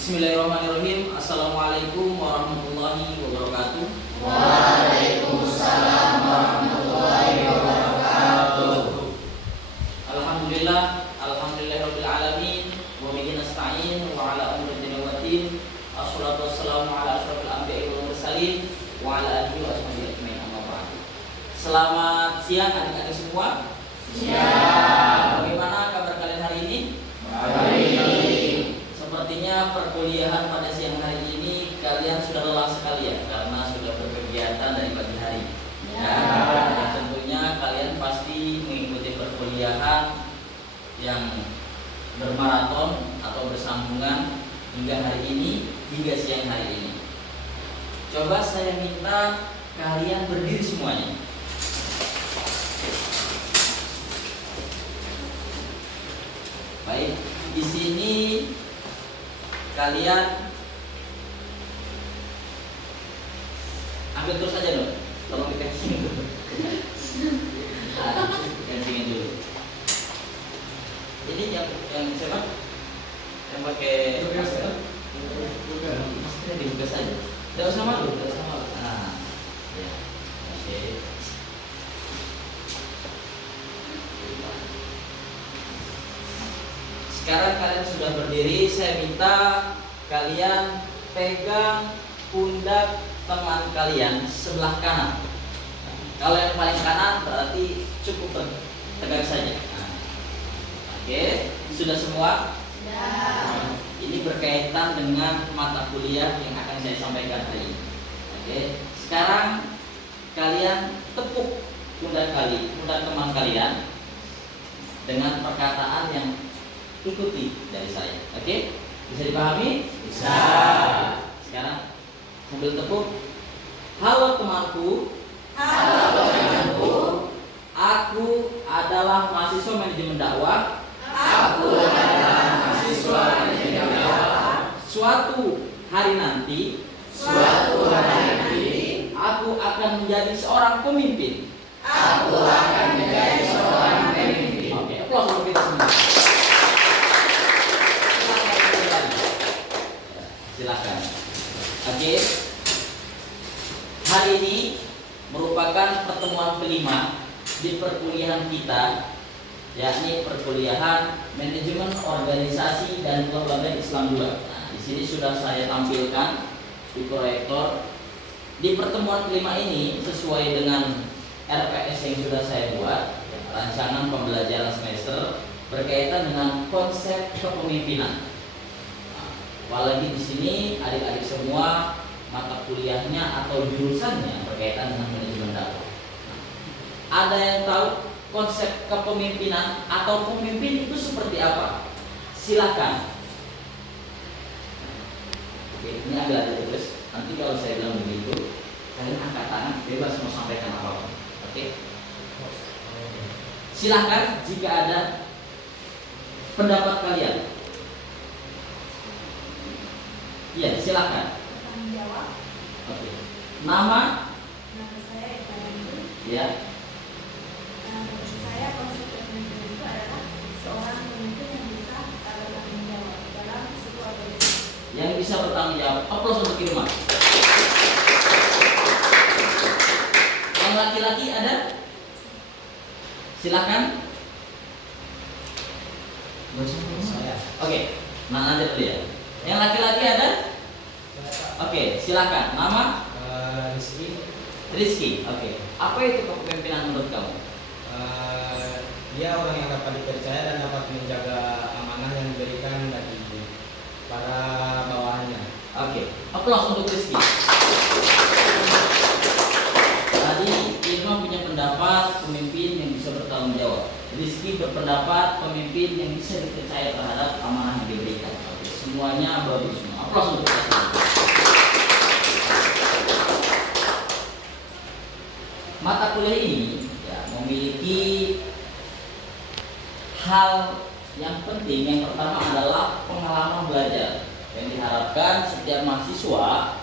Bismillahirrahmanirrahim. Assalamualaikum warahmatullahi wabarakatuh. Waalaikumsalam warahmatullahi wabarakatuh. Alhamdulillahirabbil alamin wa bihi nasta'in wa ala umuri dunya waddin. Assalatu wassalamu ala asyrofil anbiya'i wal mursalin wa ala alihi wa sahbihi ajmain, amma ba'du. Selamat siang adik-adik semua. Siang. Bagaimana kabar kalian hari ini? Baik. Sepertinya perkuliahan pada siang hari ini kalian sudah lelah sekali ya, karena sudah berkegiatan dari pagi hari. Ya. Dan tentunya kalian pasti mengikuti perkuliahan yang bermaraton atau bersambungan hingga hari ini, hingga siang hari ini. Coba saya minta kalian berdiri semuanya. Baik, di sini kalian ambil terus aja dong, tolong dikencingin dulu. Kencingin dulu. Ini yang siapa? Yang pakai masker? Maskernya dibuka saja. Tidak usah malu, tidak usah malu. Nah, ya, oke. Sekarang kalian sudah berdiri, saya minta kalian pegang pundak teman kalian sebelah kanan. Kalau yang paling kanan berarti cukup tegak saja. Nah, oke, sudah semua? Sudah. Ini berkaitan dengan mata kuliah yang akan saya sampaikan hari ini. Oke, sekarang kalian tepuk pundak teman kalian dengan perkataan yang ikuti dari saya. Oke? Bisa dipahami? Bisa. Sekarang sambil tepuk. Halo temanku. Halo temanku. Aku adalah mahasiswa manajemen dakwah. Aku adalah mahasiswa manajemen dakwah. Suatu hari nanti, aku akan menjadi seorang pemimpin. Aku akan menjadi seorang pemimpin. Oke, aplaus untuk kita semua. Silakan. Oke. Hari ini merupakan pertemuan kelima di perkuliahan kita, yakni perkuliahan manajemen organisasi dan kelembagaan Islam 2. Nah, di sini sudah saya tampilkan di proyektor. Di pertemuan kelima ini sesuai dengan RPS yang sudah saya buat, rancangan pembelajaran semester berkaitan dengan konsep kepemimpinan. Apalagi di sini adik-adik semua mata kuliahnya atau jurusannya berkaitan dengan manajemen dakwah. Ada yang tahu konsep kepemimpinan atau pemimpin itu seperti apa? Silakan. Oke, ini agak terus. Nanti kalau saya bilang begitu, kalian angkat tangan, bebas mau sampaikan apapun. Oke? Silakan jika ada pendapat kalian. Iya, silakan. Tanggung jawab. Oke. Nama? Nama saya Eka Rindu. Ya. Menurut saya konsep kepemimpinan itu adalah seorang pemimpin yang bisa bertanggung jawab dalam sebuah organisasi. Yang bisa bertanggung jawab. Aplaus untuk Irma. Yang laki-laki ada? Silakan. Saya. Oke. Nah, nanti dulu ya. Yang laki-laki ada? Oke, silakan. Nama? Rizky. Oke. Apa itu kepemimpinan menurut kamu? Dia orang yang dapat dipercaya dan dapat menjaga amanah yang diberikan dari para bawahannya. Oke. Aplaus untuk Rizky. Tadi Irma punya pendapat pemimpin yang bisa bertanggung jawab. Rizky berpendapat pemimpin yang bisa dipercaya terhadap amanah yang diberikan. Oke. Semuanya bagus semua. Aplaus untuk Rizky. Mata kuliah ini ya, memiliki hal yang penting. Yang pertama adalah pengalaman belajar, yang diharapkan setiap mahasiswa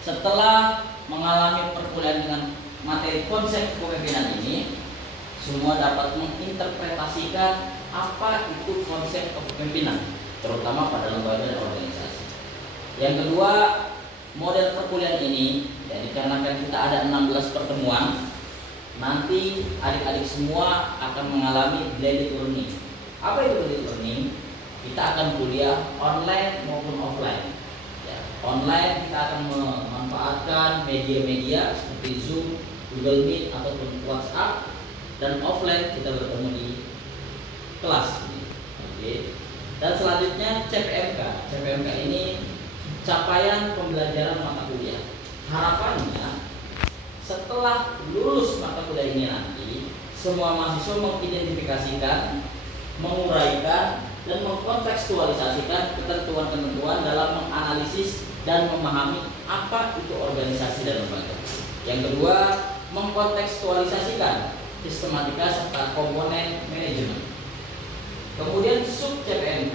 setelah mengalami perkuliahan dengan materi konsep kepemimpinan ini, semua dapat menginterpretasikan apa itu konsep kepemimpinan, terutama pada lembaga dan organisasi. Yang kedua, model perkuliahan ini ya, dikarenakan kita ada 16 pertemuan, nanti adik-adik semua akan mengalami blended learning. Apa itu blended learning? Kita akan kuliah online maupun offline. Ya, online kita akan memanfaatkan media-media seperti Zoom, Google Meet ataupun WhatsApp, dan offline kita bertemu di kelas. Oke. Dan selanjutnya CPMK. CPMK ini capaian pembelajaran mata kuliah. Harapannya setelah lulus mata kuliah ini nanti semua mahasiswa mengidentifikasikan, menguraikan, dan mengkontekstualisasikan ketentuan-ketentuan dalam menganalisis dan memahami apa itu organisasi dan lembaga. Yang kedua, mengkontekstualisasikan sistematika serta komponen manajemen. Kemudian sub CPMK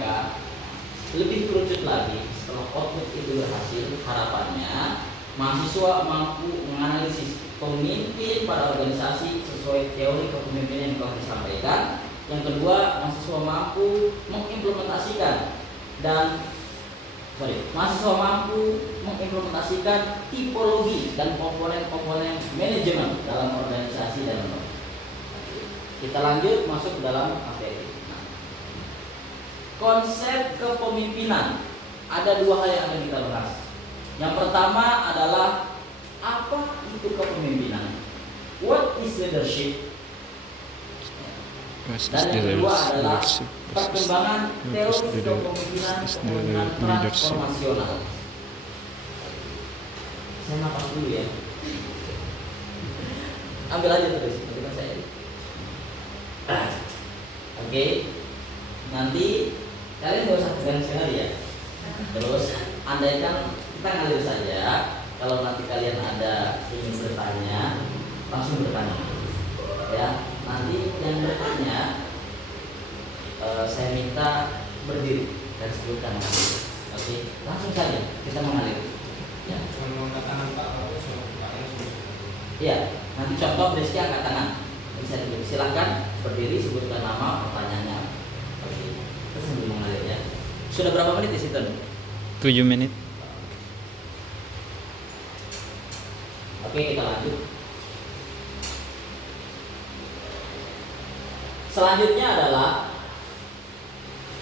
lebih kerucut lagi. Setelah output itu berhasil, harapannya mahasiswa mampu menganalisis pemimpin pada organisasi sesuai teori kepemimpinan yang telah disampaikan. Yang kedua, mahasiswa mampu mengimplementasikan tipologi dan komponen-komponen manajemen dalam organisasi dan lembaga. Kita lanjut masuk ke dalam materi. Konsep kepemimpinan, ada dua hal yang akan kita bahas. Yang pertama adalah apa itu kepemimpinan? What is leadership? Dan yang kedua adalah perkembangan teori kepemimpinan transformasional. Saya napas dulu ya. Ambil aja terus, nanti kan saya. Oke. Nanti kalian nggak usah tegang sekali ya. Terus andaikan kita ngalir saja. Kalau nanti kalian ada ingin bertanya, langsung bertanya. Ya, nanti yang bertanya saya minta berdiri dan sebutkan nama. Oke, langsung saja kita mengalir. Ya. Cuma angkat tangan Pak, Iya, nanti contoh Rizky angkat tangan. Bisa dulu. Silahkan berdiri, sebutkan nama, pertanyaannya. Oke, terus sambil mengalir ya. Sudah berapa menit di situ? 7 menit. Oke, kita lanjut. Selanjutnya adalah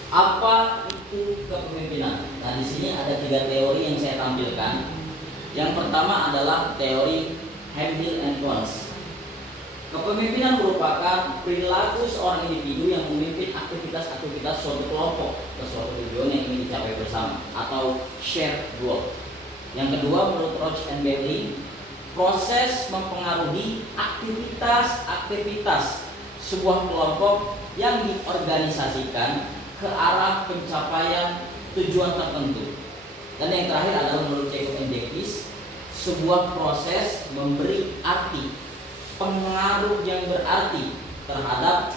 apa itu kepemimpinan. Nah, di sini ada 3 teori yang saya tampilkan. Yang pertama adalah teori Hemphill and Wunsch. Kepemimpinan merupakan perilaku seorang individu yang memimpin aktivitas-aktivitas suatu kelompok ke suatu tujuan yang ingin dicapai bersama atau shared goal. Yang kedua, menurut Roach and Bailey, proses mempengaruhi aktivitas-aktivitas sebuah kelompok yang diorganisasikan ke arah pencapaian tujuan tertentu. Dan yang terakhir adalah menurut Jacob and Davis, sebuah proses memberi arti, pengaruh yang berarti terhadap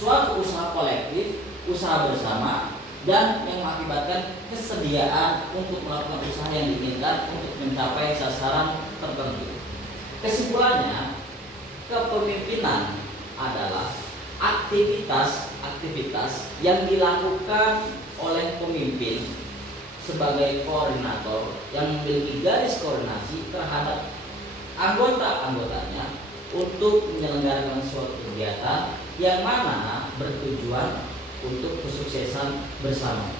suatu usaha kolektif, usaha bersama, dan yang mengakibatkan kesediaan untuk melakukan usaha yang diinginkan untuk mencapai sasaran tertentu. Kesimpulannya, kepemimpinan adalah aktivitas yang dilakukan oleh pemimpin sebagai koordinator yang memiliki garis koordinasi terhadap anggota-anggotanya untuk menyelenggarakan suatu kegiatan yang mana bertujuan untuk kesuksesan bersama.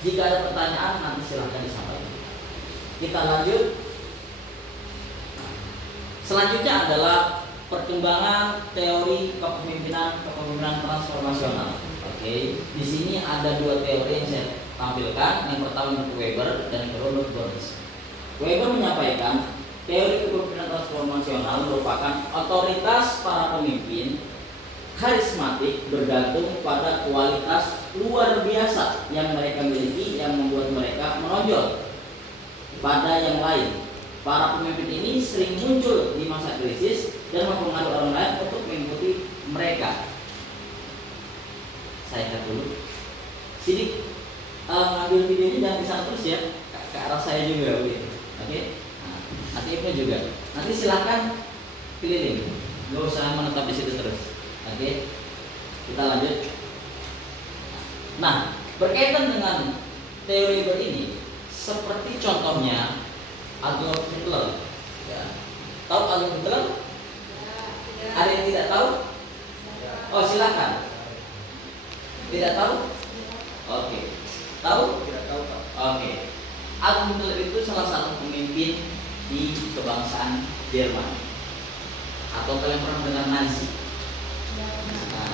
Jika ada pertanyaan nanti silahkan disampaikan. Kita lanjut. Selanjutnya adalah perkembangan teori kepemimpinan transformasional. Oke, di sini ada 2 teori yang saya tampilkan. Yang pertama menurut Weber dan yang kedua menurut Burns. Weber menyampaikan teori kepemimpinan transformasional merupakan otoritas para pemimpin karismatik bergantung pada kualitas luar biasa yang mereka miliki yang membuat mereka menonjol pada yang lain. Para pemimpin ini sering muncul di masa krisis dan mempengaruhi orang lain untuk mengikuti mereka. Saya cut dulu. Sidik ngambil videonya jangan di sana terus ya, ke arah saya juga begitu. Oke? Nah, aktifnya juga. Nanti silakan keliling, nggak usah menetap di situ terus. Oke? Kita lanjut. Nah, berkaitan dengan teori ini seperti contohnya Adolf Hitler. Ya. Tahu Adolf Hitler? Ada yang tidak tahu? Oh, silakan. Tidak tahu? Oke. Tahu? Tidak tahu Pak. Oke. Adolf Hitler itu salah satu pemimpin di kebangsaan Jerman. Atau kalian pernah dengar Nazi? Nah,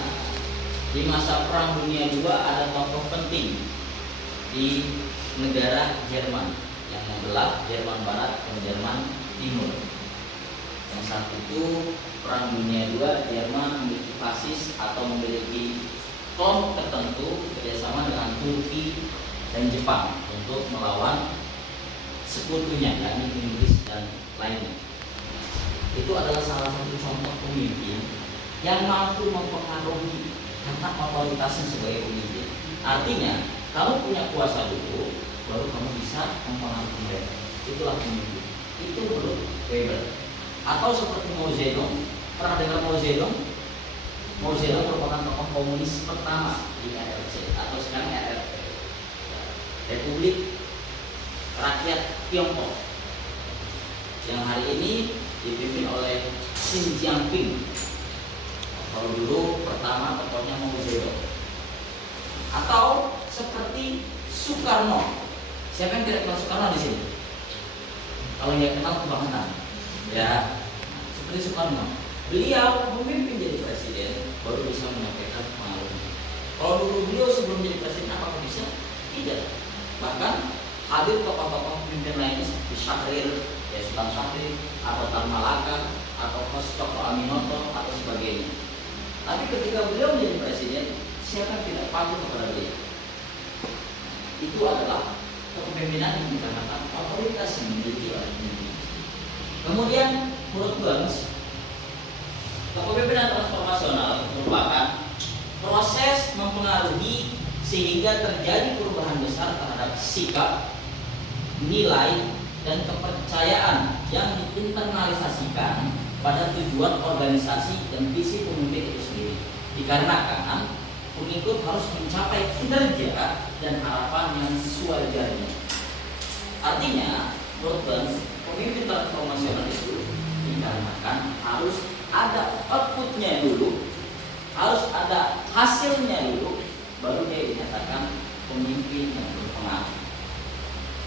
di masa Perang Dunia II ada tokoh penting di negara Jerman yang membelah Jerman Barat dan Jerman Timur. Yang satu itu Perang Dunia II, Jerman memiliki fasis atau memiliki kelompok tertentu kerjasama dengan Turki dan Jepang untuk melawan sekutunya, yakni Inggris dan lainnya. Itu adalah salah satu contoh pemimpin yang mampu mempengaruhi karena otoritasnya sebagai pemimpin. Artinya, kamu punya kuasa dulu, baru kamu bisa mempengaruhi mereka. Itulah pemimpin. Itu menurut Weber. Atau seperti Mao Zedong, pernah dengar Mao Zedong? Mao Zedong merupakan tokoh komunis pertama di RRC atau sekarang RRT, Republik Rakyat Tiongkok, yang hari ini dipimpin oleh Xi Jinping. Kalau dulu pertama tokohnya Mao Zedong. Atau seperti Soekarno. Siapa yang tidak kenal Soekarno di sini? Kalau yang kenal kebangetan. Ya, seperti Soekarno. Beliau memimpin jadi presiden baru bisa menyampaikan pengaruhnya. Kalau dulu beliau sebelum jadi presiden apakah bisa? Tidak. Bahkan hadir tokoh-tokoh pemimpin lainnya seperti Syahrir, ya Sultan Syahrir, atau Tan Malaka, atau Cokro Aminoto atau sebagainya. Tapi ketika beliau menjadi presiden, siapa yang tidak patuh kepada beliau? Itu adalah kepemimpinan yang dikarenakan otoritas yang dimiliki oleh pemimpin. Kemudian menurut Burns, kepemimpinan transformasional merupakan proses mempengaruhi sehingga terjadi perubahan besar terhadap sikap, nilai, dan kepercayaan yang diinternalisasikan pada tujuan organisasi dan visi pemimpin itu sendiri. Dikarenakan pengikut harus mencapai kinerja dan harapan yang sewajarnya. Artinya, menurut Burns, pemimpin transformasional itu dikarenakan harus ada outputnya dulu, harus ada hasilnya dulu, baru dia dinyatakan pemimpin yang berpengaruh.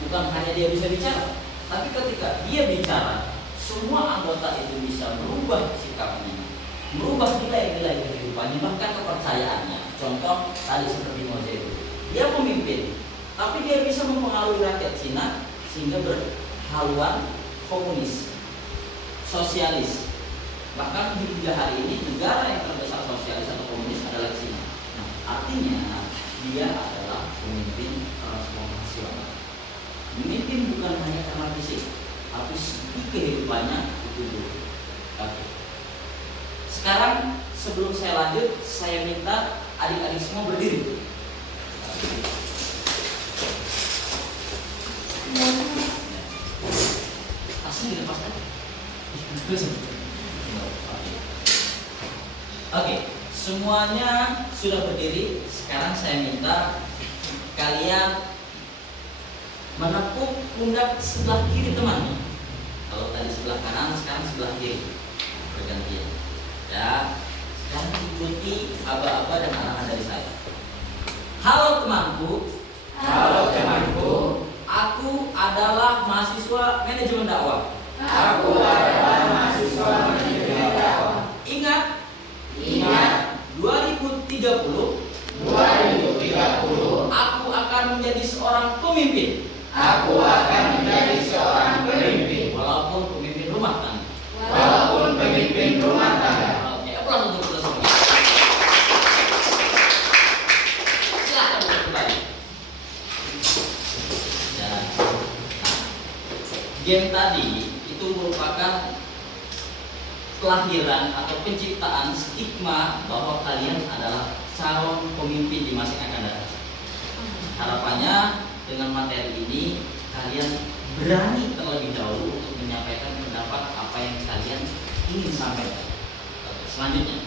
Bukan hanya dia bisa bicara, tapi ketika dia bicara, semua anggota itu bisa merubah sikapnya, merubah nilai-nilai kehidupannya, bahkan kepercayaannya. Contoh tadi seperti Mao Zedong, dia pemimpin, tapi dia bisa mempengaruhi rakyat Cina sehingga berhaluan komunis, sosialis. Bahkan di dunia hari ini negara yang terbesar sosialis atau komunis adalah Cina. Nah, artinya dia adalah pemimpin transformasional. Memimpin bukan hanya karena fisik, tapi segi kehidupannya itu dulu. Oke. Sekarang sebelum saya lanjut, saya minta adik-adik semua berdiri. Asli dilepas aja. Oke, semuanya sudah berdiri. Sekarang saya minta kalian menepuk pundak sebelah kiri temannya. Kalau tadi sebelah kanan, sekarang sebelah kiri. Bergantian. Ya, sekarang ikuti aba-aba dan arahan dari saya. Halo temanku. Halo temanku, Aku adalah mahasiswa manajemen dakwah. aku adalah mahasiswa manajemen dakwah. Ingat, Ingat, 2030 aku akan menjadi seorang pemimpin. aku akan menjadi seorang pemimpin, Walaupun pemimpin rumah tangga. walaupun pemimpin rumah tangga. Oke, aplaus untuk kita semua. Silakan duduk kembali. Ya. Nah, game tadi itu merupakan kelahiran atau penciptaan stigma bahwa kalian adalah calon pemimpin di masa yang akan datang. Harapannya dengan materi ini kalian berani terlebih dahulu untuk menyampaikan pendapat apa yang kalian ingin sampaikan. Oke, selanjutnya,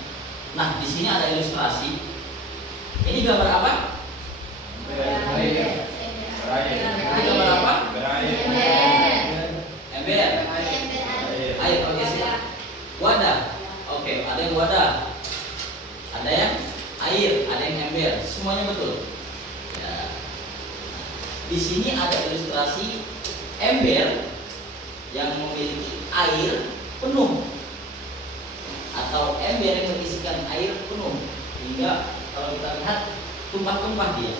nah di sini ada ilustrasi. Ini gambar apa? yang betul. Ya. Di sini ada ilustrasi ember yang memiliki air penuh atau ember yang berisikan air penuh hingga kalau kita lihat tumpah-tumpah dia.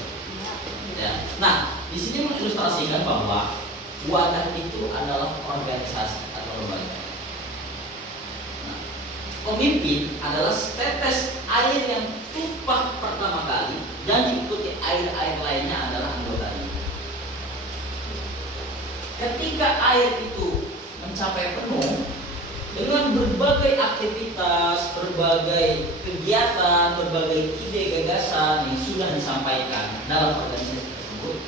Ya. Nah, di sini mengilustrasikan bahwa wadah itu adalah organisasi atau lembaga. Nah, pemimpin adalah setetes air yang tumpah pertama kali dan diikuti air-air lainnya adalah anggotanya. Ketika air itu mencapai penuh dengan berbagai aktivitas, berbagai kegiatan, berbagai ide gagasan yang sudah disampaikan dalam organisasi tersebut,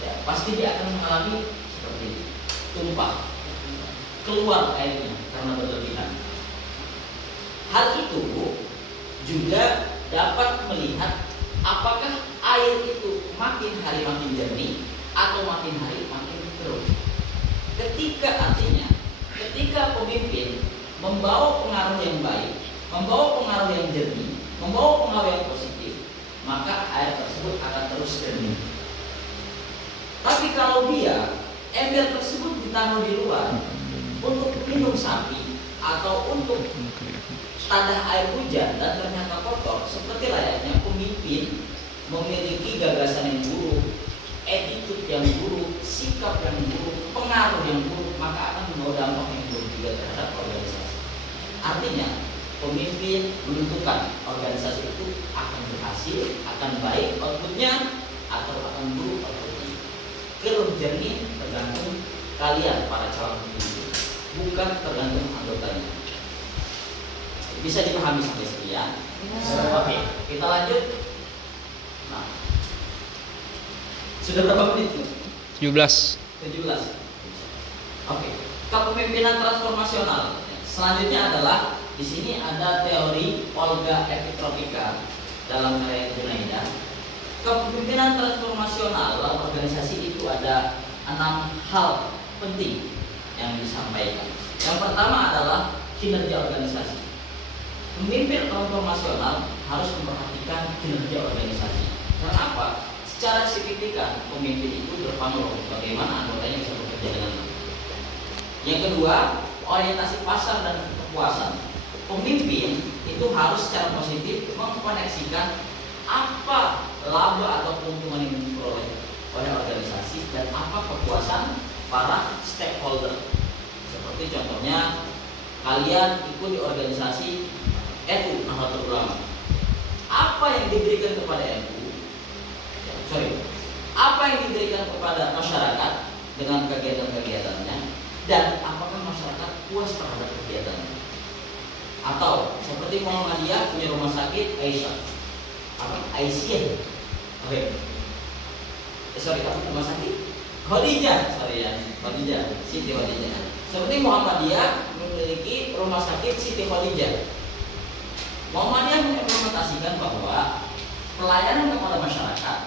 ya, pasti dia akan mengalami seperti itu, tumpah, keluar airnya karena berlebihan. Hal itu juga dapat melihat apakah air itu makin hari makin jernih atau makin hari makin keruh. Ketika pemimpin membawa pengaruh yang baik, membawa pengaruh yang jernih, membawa pengaruh yang positif, maka air tersebut akan terus jernih. Tapi kalau dia ember tersebut ditaruh di luar untuk minum sapi atau untuk tanah air hujan dan ternyata kotor, seperti layaknya pemimpin memiliki gagasan yang buruk, attitude yang buruk, sikap yang buruk, pengaruh yang buruk, maka akan membawa dampak yang buruk juga terhadap organisasi. Artinya, pemimpin menentukan organisasi itu akan berhasil, akan baik outputnya, atau akan buruk outputnya. Keruh jernih tergantung kalian para calon pemimpin, bukan tergantung anggotanya. Bisa dipahami sampai sekian? Oke, kita lanjut. Nah, sudah berapa menit? 17. 17. Oke, kepemimpinan transformasional. Selanjutnya adalah di sini ada teori Olga Epitropika dalam karya Junaida. Kepemimpinan transformasional dalam organisasi itu ada 6 hal penting yang disampaikan. Yang pertama adalah kinerja organisasi. Pemimpin transformasional harus memperhatikan kinerja organisasi. Karena apa? Secara signifikan pemimpin itu berpengaruh bagaimana anggotanya bisa bekerja dengan baik. Yang kedua, orientasi pasar dan kepuasan. Pemimpin itu harus secara positif mengkoneksikan apa laba atau keuntungan yang diperoleh oleh organisasi dan apa kepuasan para stakeholder. Seperti contohnya kalian ikut di organisasi NU Nahdlatul Ulama. Apa yang diberikan kepada NU? Apa yang diberikan kepada masyarakat dengan kegiatan-kegiatannya dan apakah masyarakat puas terhadap kegiatannya? Atau seperti Muhammadiyah punya rumah sakit Aisyah, Aisyah, rumah sakit Khadijah, Siti Khadijah. Seperti Muhammadiyah memiliki rumah sakit Siti Khadijah. Muhammadiyah mengimplementasikan bahwa pelayanan kepada masyarakat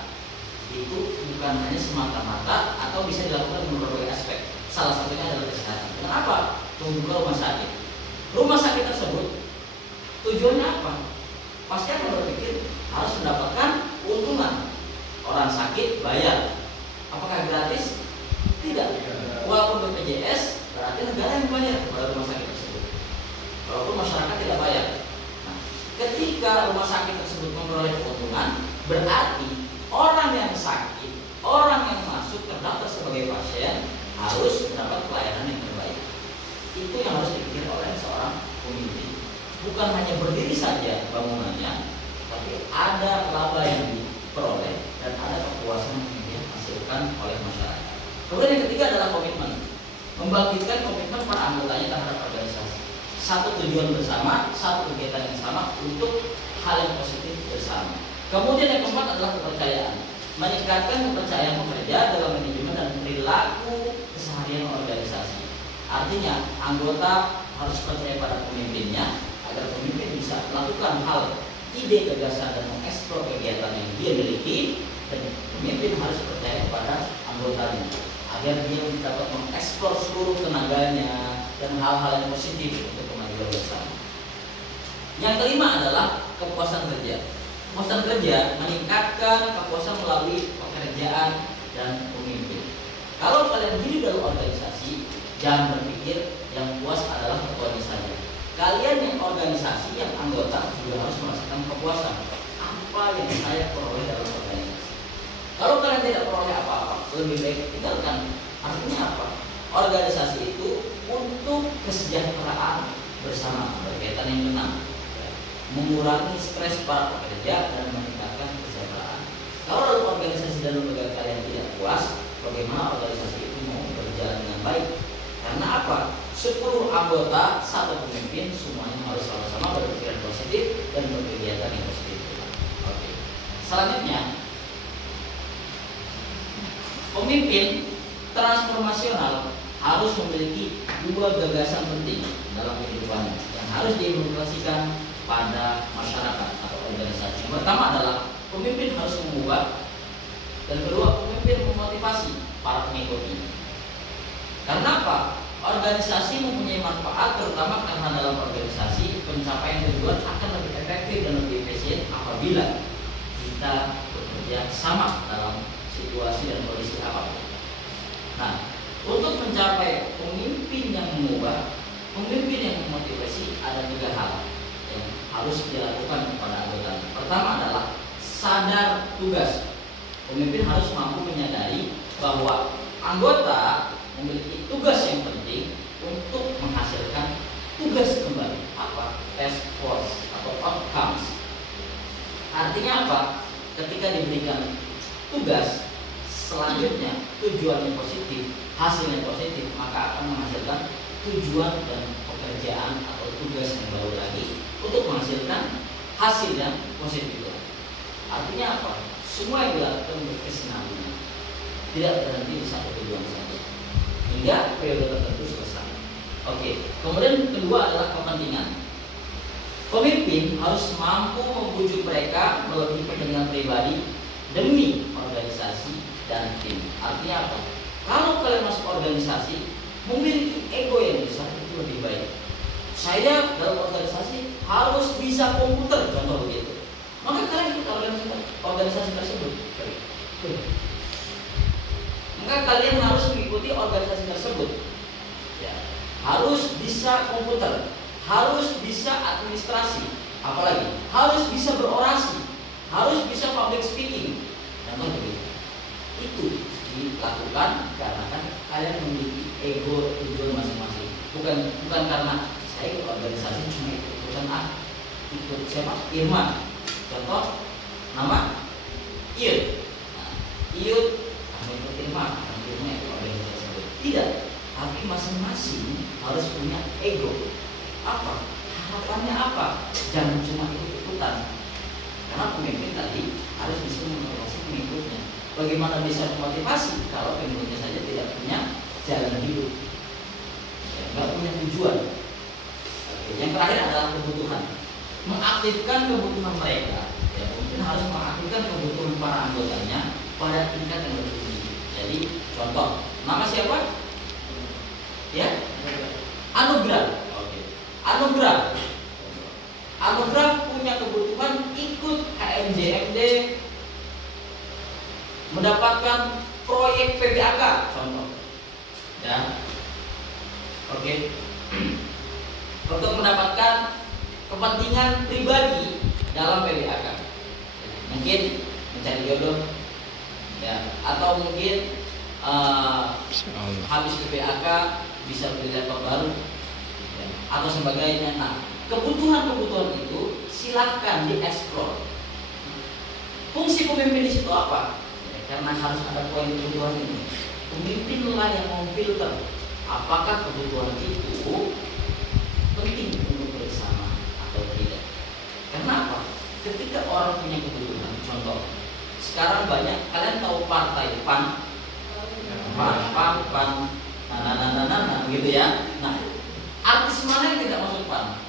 itu bukan hanya semata-mata atau bisa dilakukan dengan berbagai aspek. Salah satunya adalah kesehatan. Kenapa? Membuka rumah sakit. Rumah sakit tersebut tujuannya apa? Pasti akan berpikir harus mendapatkan keuntungan. Orang sakit bayar. Apakah gratis? Tidak. Walaupun BPJS berarti negara yang bayar kepada rumah sakit tersebut. Walaupun masyarakat tidak bayar. Nah, ketika rumah sakit tersebut memperoleh keuntungan, berarti orang yang sakit, orang yang masuk terdaftar sebagai pasien harus mendapat pelayanan yang terbaik. Itu yang harus dipikir oleh seorang pemimpin. Bukan hanya berdiri saja bangunannya, tapi ada laba yang diperoleh dan ada kepuasan yang dihasilkan oleh masyarakat. Kemudian yang ketiga adalah komitmen. Membangkitkan komitmen para anggotanya terhadap organisasi. Satu tujuan bersama, satu kegiatan yang sama untuk hal yang positif bersama. Kemudian yang keempat adalah kepercayaan. Meningkatkan kepercayaan pekerja dalam manajemen dan perilaku keseharian organisasi. Artinya anggota harus percaya pada pemimpinnya agar pemimpin bisa melakukan hal, ide, gagasan dan mengeksplor kegiatan yang dia miliki, dan pemimpin harus percaya kepada anggotanya agar dia dapat mengeksplor seluruh tenaganya dan hal-hal yang positif untuk kemajuan bersama. Yang kelima adalah kepuasan kerja. kepuasan kerja meningkatkan kepuasan melalui pekerjaan dan pemimpin. Kalau kalian hidup dalam organisasi, jangan berpikir yang puas adalah ketuanya saja. Kalian yang organisasi, yang anggota juga harus merasakan kepuasan. Apa yang saya peroleh dalam organisasi? Kalau kalian tidak peroleh apa-apa, lebih baik tinggalkan. Artinya apa? Organisasi itu untuk kesejahteraan bersama, berkaitan yang keenam, mengurangi stres para pekerja dan meningkatkan kesejahteraan. Kalau dalam organisasi dan lembaga kalian tidak puas, bagaimana organisasi itu mau berjalan dengan baik? Karena apa? 10 anggota, 1 pemimpin, semuanya harus sama-sama berpikiran positif dan berkegiatan yang positif. Oke. Selanjutnya, pemimpin transformasional harus memiliki 2 gagasan penting dalam kehidupannya yang harus diimplementasikan pada masyarakat atau organisasi. Yang pertama adalah pemimpin harus mengubah, dan kedua, pemimpin memotivasi para pengikutnya. Karena apa? Organisasi mempunyai manfaat, terutama karena dalam organisasi pencapaian tujuan akan lebih efektif dan lebih efisien apabila kita bekerja sama dalam situasi dan kondisi apapun. Nah, untuk mencapai pemimpin yang mengubah, pemimpin yang memotivasi, ada 3 hal yang harus dilakukan kepada anggota. Pertama adalah sadar tugas. Pemimpin harus mampu menyadari bahwa anggota memiliki tugas yang penting untuk menghasilkan tugas kembali. Apa? Task force atau outcomes. Artinya apa? Ketika diberikan tugas, selanjutnya tujuannya positif, hasilnya positif, maka akan menghasilkan tujuan dan pekerjaan atau tugas yang baru lagi untuk menghasilkan hasil yang positif. Artinya apa? Semua yang dilakukan berkesinambungan, tidak berhenti di satu tujuan saja hingga periode tertentu selesai. Oke. Kemudian kedua adalah kepentingan. Pemimpin harus mampu membujuk mereka melebihi kepentingan pribadi demi organisasi dan tim. Artinya apa? Kalau kalian masuk organisasi memiliki ego yang besar, itu lebih baik. Saya dalam organisasi harus bisa komputer, contoh begitu. Maka kalian ikut organisasi tersebut. Maka kalian harus mengikuti organisasi tersebut. Ya, harus bisa komputer, harus bisa administrasi, apalagi harus bisa berorasi, harus bisa public speaking. Contoh begitu. Itu dilakukan karena kan kalian memiliki ego tujuan masing-masing. Bukan karena saya ikut organisasi cuma ikut siapa? Irma. Contoh nama Iut. Iut ikut Irma itu organisasi tersebut. Tidak, tapi masing-masing harus punya ego. Apa? Harapannya apa? Jangan cuma ikut-ikutan. Karena pemimpin tadi harus bisa memotivasi pengikutnya. Bagaimana bisa memotivasi kalau pengikutnya saja tidak punya jalan hidup, nggak punya tujuan. Oke. Yang terakhir adalah kebutuhan. Mengaktifkan kebutuhan mereka. Ya, pemimpin harus mengaktifkan kebutuhan para anggotanya pada tingkat yang lebih tinggi. Jadi contoh, nama siapa? Ya, Anugrah. Oke. Anugrah punya kebutuhan ikut HMJMD, mendapatkan proyek PBAK, contoh. Ya, oke. Untuk mendapatkan kepentingan pribadi dalam PBAK, mungkin mencari jodoh, ya, atau mungkin habis PBAK bisa beli laptop baru, ya, atau sebagainya. Nah, kebutuhan-kebutuhan itu silahkan dieksplor. Fungsi pemimpin di situ apa? Ya, karena harus ada poin kebutuhan ini. Pemimpinlah yang memfilter apakah kebutuhan itu penting untuk bersama atau tidak. Kenapa? Ketika orang punya kebutuhan, contoh, sekarang banyak kalian tahu partai PAN, gitu ya. Nah, artis mana yang tidak masuk PAN?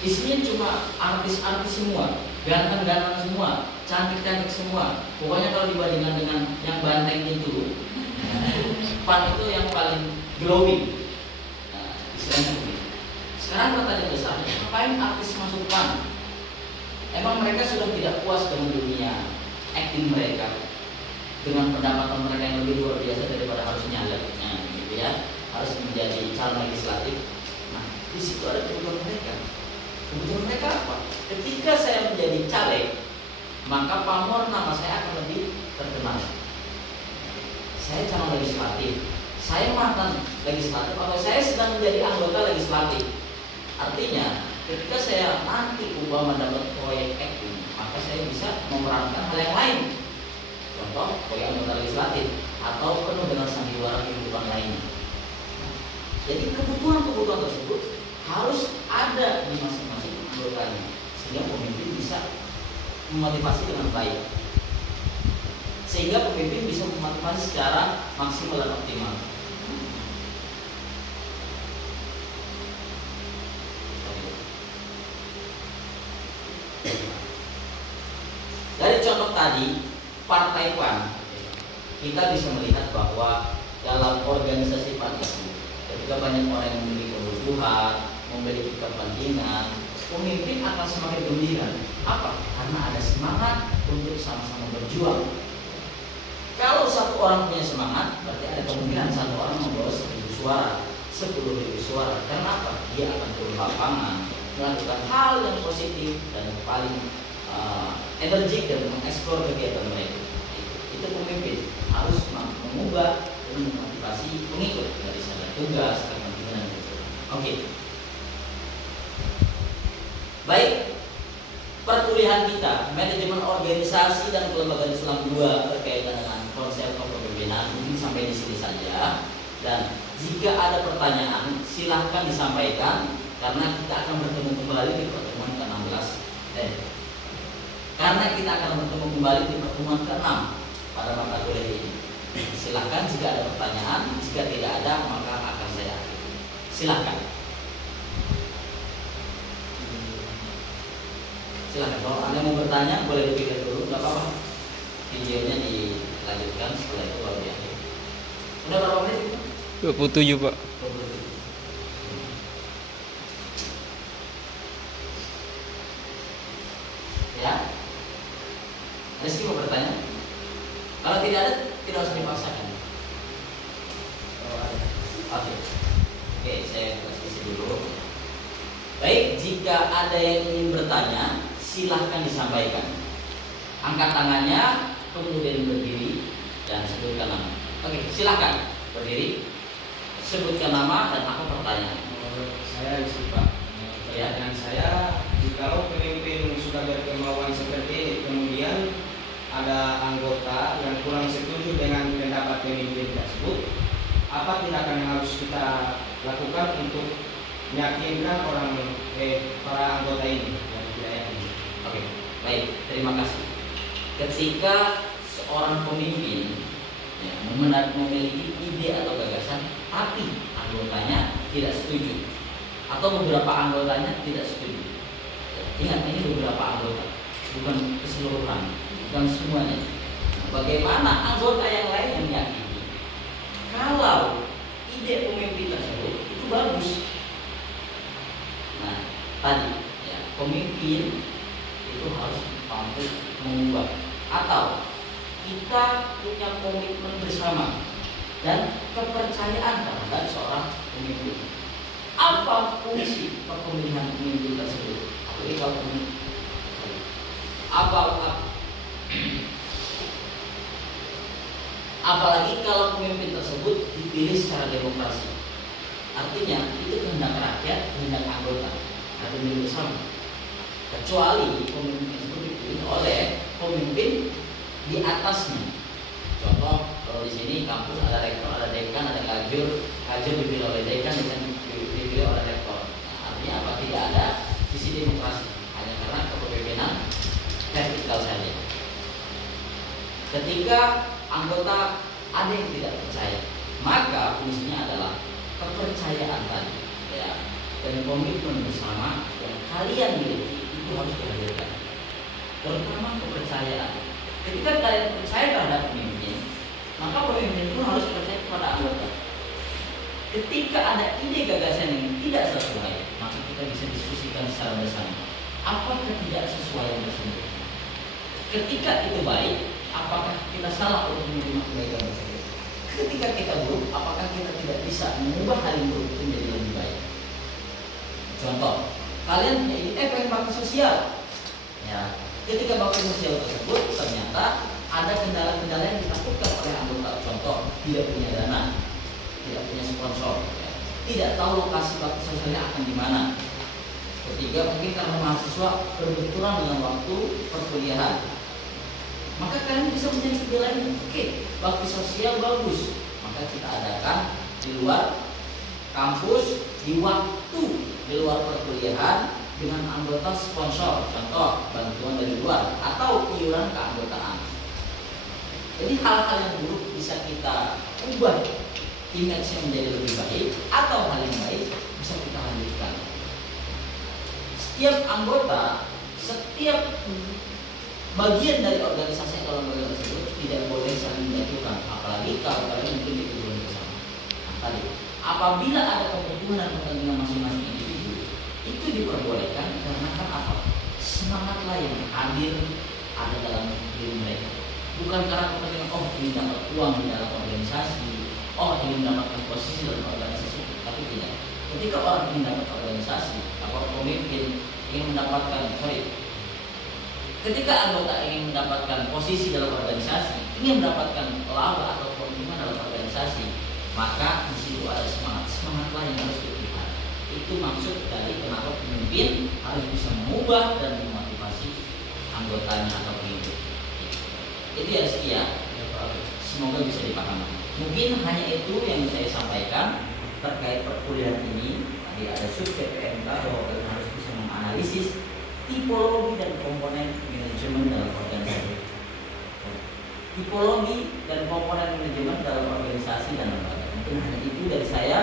Isinya cuma artis-artis semua, ganteng-ganteng semua, cantik-cantik semua. Pokoknya kalau dibandingkan dengan yang banteng itu, PAN itu yang paling glowing. Nah, istilahnya begitu. Sekarang pertanyaan besarnya, ngapain artis masuk PAN? Emang mereka sudah tidak puas dengan dunia acting mereka, dengan pendapatan mereka yang lebih luar biasa daripada harus nyaleknya, gitu ya, harus menjadi calon legislatif. Nah, di situ ada kebutuhan mereka. Kebutuhan mereka apa? Ketika saya menjadi caleg, maka pamor nama saya akan lebih terkenal. Saya calon legislatif, saya mantan legislatif, atau saya sedang menjadi anggota legislatif. Artinya, ketika saya nanti umpama mendapat proyek acting, maka saya bisa memerankan hal yang lain. Contoh, proyek anggota legislatif atau penuh dengan sandiwara kehidupan lainnya. Jadi kebutuhan-kebutuhan tersebut harus ada di masing-masing anggotanya, sehingga pemimpin bisa memotivasi dengan baik, sehingga pemimpin bisa memotivasi secara maksimal dan optimal. Dari contoh tadi, Partai PAN, kita bisa melihat bahwa dalam organisasi partai itu, ketika banyak orang yang memiliki kebutuhan, memiliki kepentingan, pemimpin akan semakin gembira. Apa? Karena ada semangat untuk sama-sama berjuang. Kalau satu orang punya semangat, berarti ada kemungkinan satu orang membawa 1.000 suara, 10.000 suara. Karena apa? Dia akan turun lapangan, melakukan hal yang positif dan paling energik dan mengeksplor kegiatan mereka. Itu pemimpin harus mengubah dan memotivasi pengikut dari sadar tugas, kepentingan. Oke. Baik, perkuliahan kita, manajemen organisasi dan kelembagaan Islam 2 berkaitan dengan konsep kepemimpinan mungkin sampai di sini saja. Dan jika ada pertanyaan, silahkan disampaikan karena kita akan bertemu kembali di pertemuan ke-16. Karena kita akan bertemu kembali di pertemuan ke-6 pada mata kuliah ini. Silahkan jika ada pertanyaan, jika tidak ada maka akan saya akhiri. Silahkan. Silahkan, kalau Anda mau bertanya boleh dipikir dulu, nggak apa-apa. Videonya dilanjutkan setelah itu baru diakhiri. Udah berapa menit? 27 Pak. 27. Ya, Rizky mau bertanya? Kalau tidak ada, tidak usah dipaksakan. Oke, saya kasih dulu. Baik, jika ada yang ingin bertanya, silahkan disampaikan. Angkat tangannya, kemudian berdiri dan sebutkan nama. Oke, silahkan berdiri, sebutkan nama dan apa pertanyaan. Saya isi Pak. Pertanyaan saya, jikalau pemimpin sudah berkemauan seperti ini, kemudian ada anggota yang kurang setuju dengan pendapat pemimpin tersebut, apa tindakan yang harus kita lakukan untuk meyakinkan para anggota ini yang tidak yakin? Oke, baik, terima kasih. Ketika seorang pemimpin memiliki ide atau gagasan, tapi anggotanya tidak setuju, atau beberapa anggotanya tidak setuju. Ingat, ini beberapa anggota, bukan keseluruhan, bukan semuanya. Bagaimana anggota yang lain yang meyakini kalau ide pemimpin tersebut itu bagus? Nah, tadi ya, pemimpin itu harus mampu mengubah, atau kita punya komitmen bersama dan kepercayaan terhadap seorang pemimpin. Apa fungsi pemilihan pemimpin tersebut? Apalagi kalau pemimpin tersebut dipilih secara demokrasi. Artinya itu kehendak rakyat, kehendak anggota atau milik bersama. Kecuali pemimpin tersebut dipilih oleh pemimpin di atasnya. Contoh, kalau di sini kampus ada rektor, ada dekan, ada kajur dipilih oleh dekan, dipilih oleh rektor. Nah, artinya apa? Tidak ada sisi demokrasi, hanya karena kepemimpinan vertikal saja. Ketika anggota ada yang tidak percaya, maka fungsinya adalah kepercayaan tadi, ya, dan komitmen bersama yang kalian miliki itu harus dihadirkan. Terutama kepercayaan. Ketika kalian percaya terhadap pemimpin, maka pemimpin pun harus percaya kepada anggota. Ketika ada ide gagasan yang tidak sesuai, maka kita bisa diskusikan secara bersama. apakah tidak sesuai yang tersebut? Ketika itu baik, apakah kita salah untuk menerima kebaikan tersebut? Ketika kita buruk, apakah kita tidak bisa mengubah hal yang buruk itu menjadi lebih baik? Contoh, kalian pengen bakti sosial, ya. Ketika bakti sosial tersebut ternyata ada kendala-kendala yang ditakutkan oleh anggota. Contoh, tidak punya dana, tidak punya sponsor, ya. Tidak tahu lokasi bakti sosialnya akan di mana. Ketiga, mungkin karena mahasiswa berbenturan dengan waktu perkuliahan, maka kalian bisa mencari pilihan. Oke, bakti sosial bagus, maka kita adakan di luar kampus, di waktu di luar perkuliahan dengan anggota sponsor, contoh bantuan dari luar atau iuran keanggotaan. Jadi hal-hal yang buruk bisa kita ubah image-nya menjadi lebih baik, atau hal yang baik bisa kita lanjutkan. Setiap anggota, setiap bagian dari organisasi atau lembaga tersebut tidak boleh saling menjatuhkan, apalagi kalau kalian mungkin di tujuan bersama. Tadi, apabila ada kebutuhan dan kepentingan masing-masing individu, itu diperbolehkan karena kan apa? Semangatlah yang hadir ada dalam diri mereka. Bukan karena kepentingan ingin dapat uang di dalam organisasi, ingin mendapatkan posisi dalam organisasi, tapi tidak. Ketika orang ingin dapat organisasi atau pemimpin ingin mendapatkan, ketika anggota ingin mendapatkan posisi dalam organisasi, ingin mendapatkan laba atau keuntungan dalam organisasi, maka di situ ada semangatlah yang harus dilihat. Itu maksud dari kenapa pemimpin harus bisa mengubah dan memotivasi anggotanya atau pemimpin. Itu ya sekian. Semoga bisa dipahami. Mungkin hanya itu yang saya sampaikan terkait perkuliahan ini. Tadi ada subjek PMK bahwa kalian harus bisa menganalisis tipologi dan komponen manajemen dalam organisasi. Tipologi dan komponen manajemen dalam organisasi dan lembaga. Mungkin hanya itu dari saya.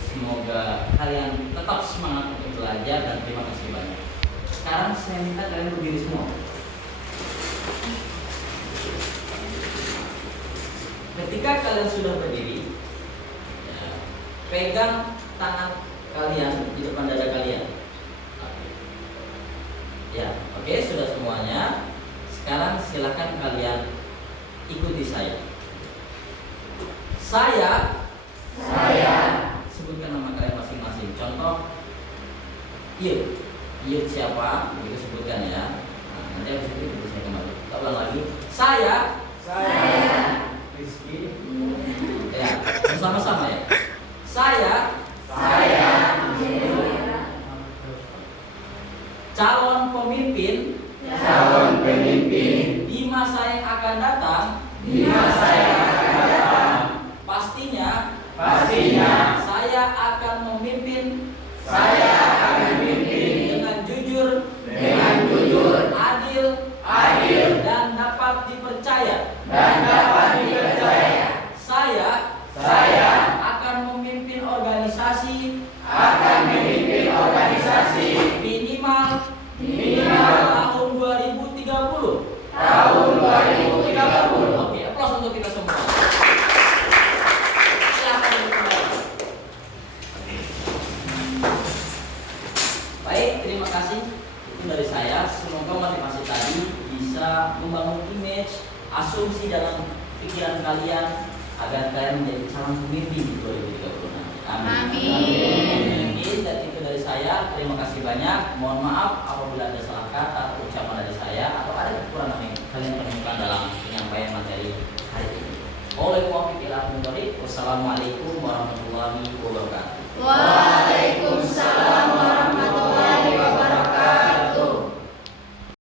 Semoga kalian tetap semangat untuk belajar dan terima kasih banyak. Sekarang saya minta kalian berdiri semua. Ketika kalian sudah berdiri, pegang tangan kalian di depan dada kalian. Ya, oke, sudah semuanya. Sekarang silakan kalian ikuti saya. Saya sebutkan nama kalian masing-masing. Contoh, Yud siapa? Itu sebutkan ya. Nah, nanti habis itu saya kembali. Kita ulang lagi. Saya Rizky. Ya, bersama-sama ya. Saya calon pemimpin di masa yang akan datang. Pastinya saya akan memimpin dengan jujur, adil dan dapat dipercaya. Saya akan memimpin organisasi minimal tahun 2030. Oke, aplaus untuk kita semua. Silakan kembali. Baik, terima kasih. Itu dari saya. Semoga motivasi tadi bisa membangun image, asumsi dalam pikiran kalian agar kalian menjadi calon pemimpin di 2030 nanti. Amin. Dan itu dari saya. Terima kasih banyak. Mohon maaf apabila ada salah kata atau ucapan dari saya atau ada kekurangan yang kalian temukan dalam penyampaian materi hari ini. Wassalamualaikum warahmatullahi wabarakatuh.